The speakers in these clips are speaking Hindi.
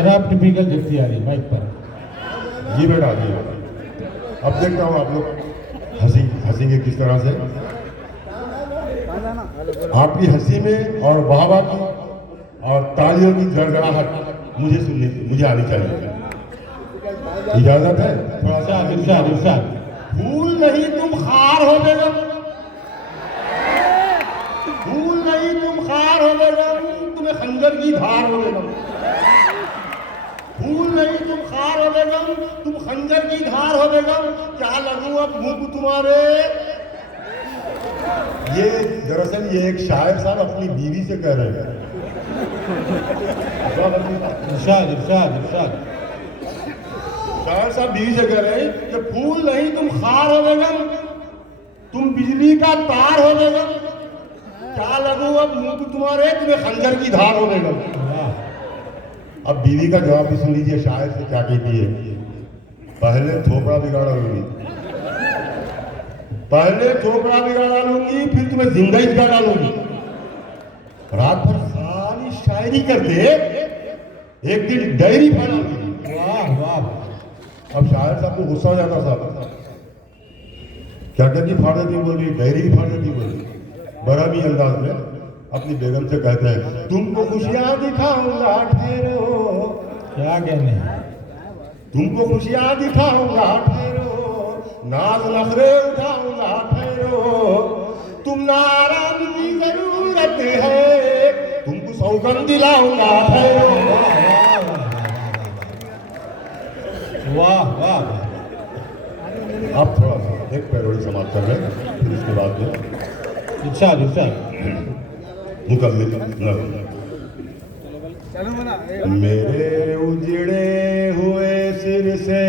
शराब टिपिकल जफ्ती आ रही माइक पर। जी बेटा जी, अब देखता हूँ आप लोग हंसेंगे किस तरह से। आपकी हंसी में और वाहवाह की और तालियों की गड़गड़ाहट मुझे आनी चाहिए। इजाजत है? थोड़ा सा इरशाद इरशाद। फूल नहीं तुम खार हो बेगम, फूल नहीं तुम खार हो बेगम, तुम्हें खंजर की धार हो बेगम। फूल नहीं तुम खार हो बेगम, तुम खंजर की धार हो बेगम, क्या लगूं अब मुंह तुम्हारे। ये दरअसल ये एक शायर साहब अपनी बीवी से कह रहे हैं। इरशाद इरशाद इरशाद। शायर साहब बीवी से कह रहे हैं कि फूल नहीं तुम खार हो बेगम, तुम बिजली का तार हो बेगम, क्या लगूं अब मुंह तुम्हारे, तुम्हें खंजर की धार हो बेगम। अब बीवी का जवाब भी सुन लीजिए शायर से क्या कहती है। पहले थोपड़ा बिगाड़ा लूंगी, पहले थोपड़ा बिगाड़ा लूंगी, फिर तुम्हें जिंदा ही बिगाड़ा लूंगी। रात भर सारी शायरी करके एक दिन डायरी फाड़ लूंगी। वाह वाह। अब शायर साहब को गुस्सा हो जाता साहब, क्या कहती फाड़ देती बोली, डायरी फाड़ देती बोली। बड़ा भी अंदाज में अपनी बेगम से कहते हैं, तुमको खुशियां दिखाऊंगा ठहरो। क्या कहने, तुमको खुशियां दिखाऊंगा ठहरो, नाज नखरे उठाऊंगा ठहरो, तुम नाराज की जरूरत है, तुमको सौगन दिलाऊंगा ठहरो। वाह वाह। अब थोड़ा सा एक पैरोडी समाप्त कर रहे हैं, फिर उसके बाद में इरशाद इरशाद। मुकम्मिल मेरे उजड़े हुए सिर से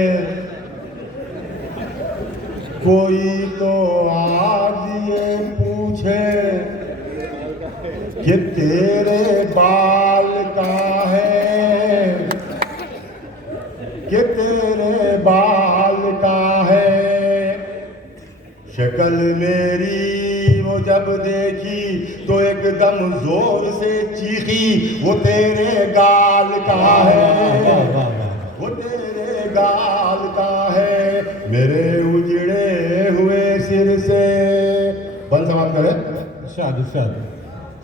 कोई तो आज ये पूछे कि तेरे बाल का है, कि तेरे बाल का है। शक्ल मेरी वो जब देखी तो एकदम जोर से चीखी, वो तेरे गाल का है, वो तेरे गाल का है। मेरे उजड़े हुए सिर से बंद समाप्त करें। इरशाद इरशाद।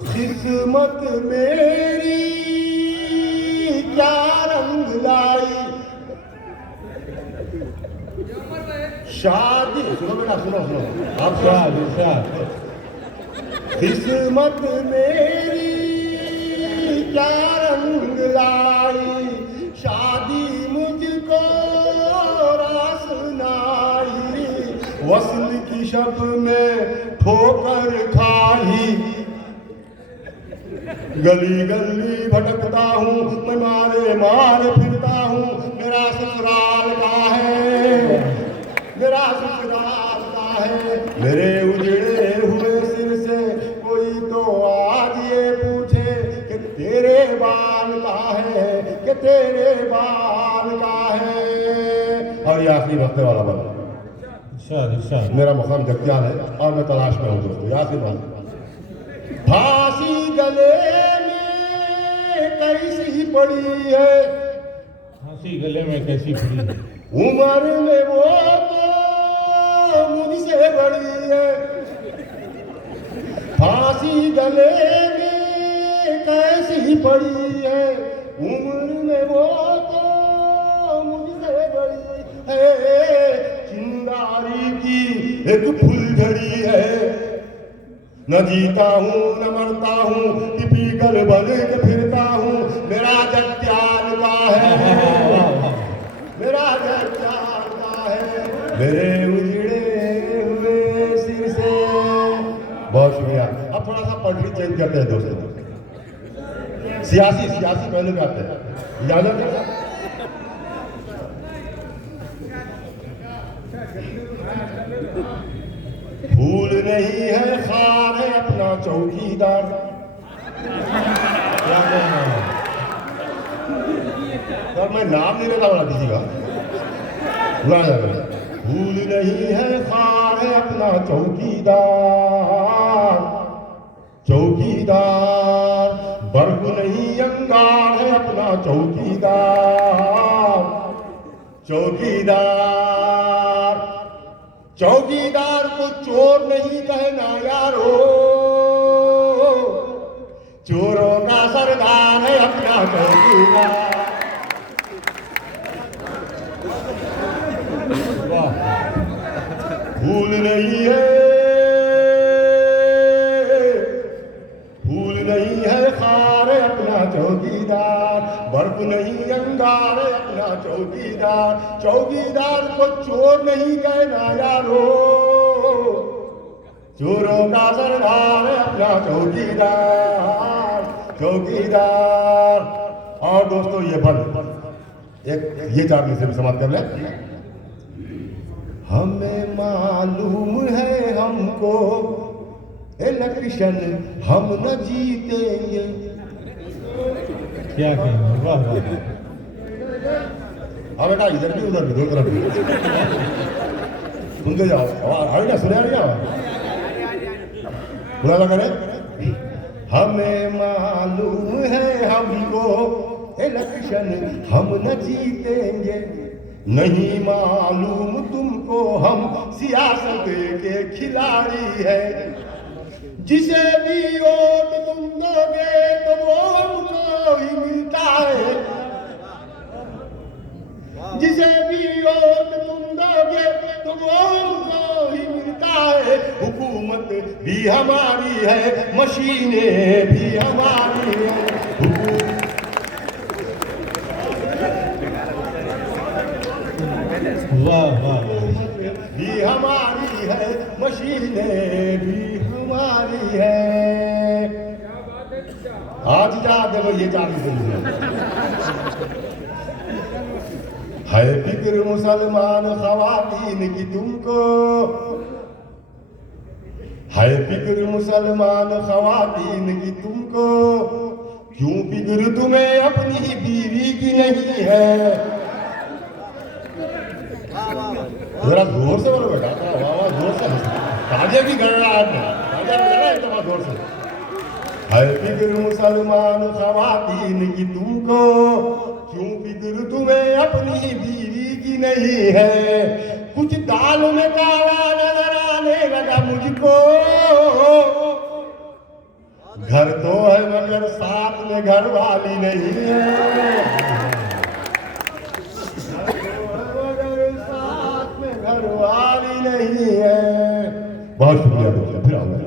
किस्मत मेरी क्या रंग लाई, शादी सुनो बेटा सुनो सुनो आप इरशाद इरशाद। किस्मत मेरी क्या रंग लाई, शादी मुझको रास नाई, वस्ल की शब में ठोकर खाई, गली गली भटकता हूँ मैं, मारे मारे फिरता हूँ, मेरा ससुराल का है, मेरा ससुराल का है। मेरे उजड़े हुए सिर से कोई तो आज ये पूछे कि तेरे बाल का है, कि तेरे बाल का है। और ये आखिरी वक्त वाला बंद, इरशाद इरशाद। मेरा मुकाम जगत्याल है और मैं तलाश में हूँ दोस्तों। याद से बात, फांसी गले में कैसी पड़ी है, फांसी गले में कैसी पड़ी है, उम्र में वो तो मुझसे बड़ी है। फांसी गले में कैसी पड़ी है, उम्र में वो तो मुझसे बड़ी है। चिंगारी की एक फुलझड़ी है, न जीता हूँ न मरता हूँ, टिपिकल बन के फिरता हूँ, मेरा जगत्याल का है, मेरा जगत्याल का है। मेरे उजड़े हुए सिर से। बहुत शुक्रिया। अब थोड़ा सा पटरी चेंज करते हैं दोस्तों, सियासी पहलू पे आते हैं। इजाजत है? फूल नहीं है खार है अपना चौकीदार। क्या कहना है? सर मैं नाम नहीं लेता बड़ा किसी का, बुला जाएगा। फूल नहीं है खार है अपना चौकीदार, चौकीदार। बर्फ नहीं अंगार है अपना अपना चौकीदार। चौकीदार चौकीदार को चोर नहीं कहना यारो, चोरों का सरदार है अपना चौकीदार। वाह फूल नहीं है, फूल नहीं है खार है अपना चौकीदार, बर्फ नहीं अंगार है अपना चौकीदार। चौकीदार को चोर नहीं कहना यारो, चोरों का सरदार है अपना चौकीदार। चौकीदार। और दोस्तों ये बंद एक ये चार में से भी समाप्त कर ले। हमें मालूम है हमको इलेक्शन हम न जीतेंगे। क्या कहेंगे, वाह वाह। हाँ बेटा इधर भी उधर भी दो तरफ भी सुनते जाओ, आवाज ना सुने नहीं आवाज बुरा लगा रे। हमें मालूम है हमको इलेक्शन हम न जीतेंगे, नहीं मालूम तुमको हम सियासत के खिलाड़ी है। जिसे भी वोट तुम दोगे तो वो हमको ही मिलता है, जिसे भी वोट तुम दोगे तो वो हमको ही मिलता है। हुकूमत भी हमारी है, मशीनें भी हमारी है। वाह वाह भी हमारी है, मशीनें भी हमारी है। आज जा देखो ये 40 दिन है फिक्र मुसलमान खवातीन की तुमको, है फिक्र मुसलमान खवातीन की तुमको, क्यों फिक्र तुम्हें अपनी बीवी की नहीं है। जरा जोर से बोलो बेटा, आवाज जोर से, ताजे भी गर रहा है, ताजा भी गर रहा है तो जोर से। है फिक्र मुसलमान खवातीन की तुमको, क्यों फिक्र तुम्हें अपनी बीवी की नहीं है। कुछ दाल में काला नजर आने लगा मुझको, घर तो है मगर साथ में घर वाली नहीं है। घरवाली नहीं है। बहुत शुक्रिया दोस्तों, फिर आऊंगा।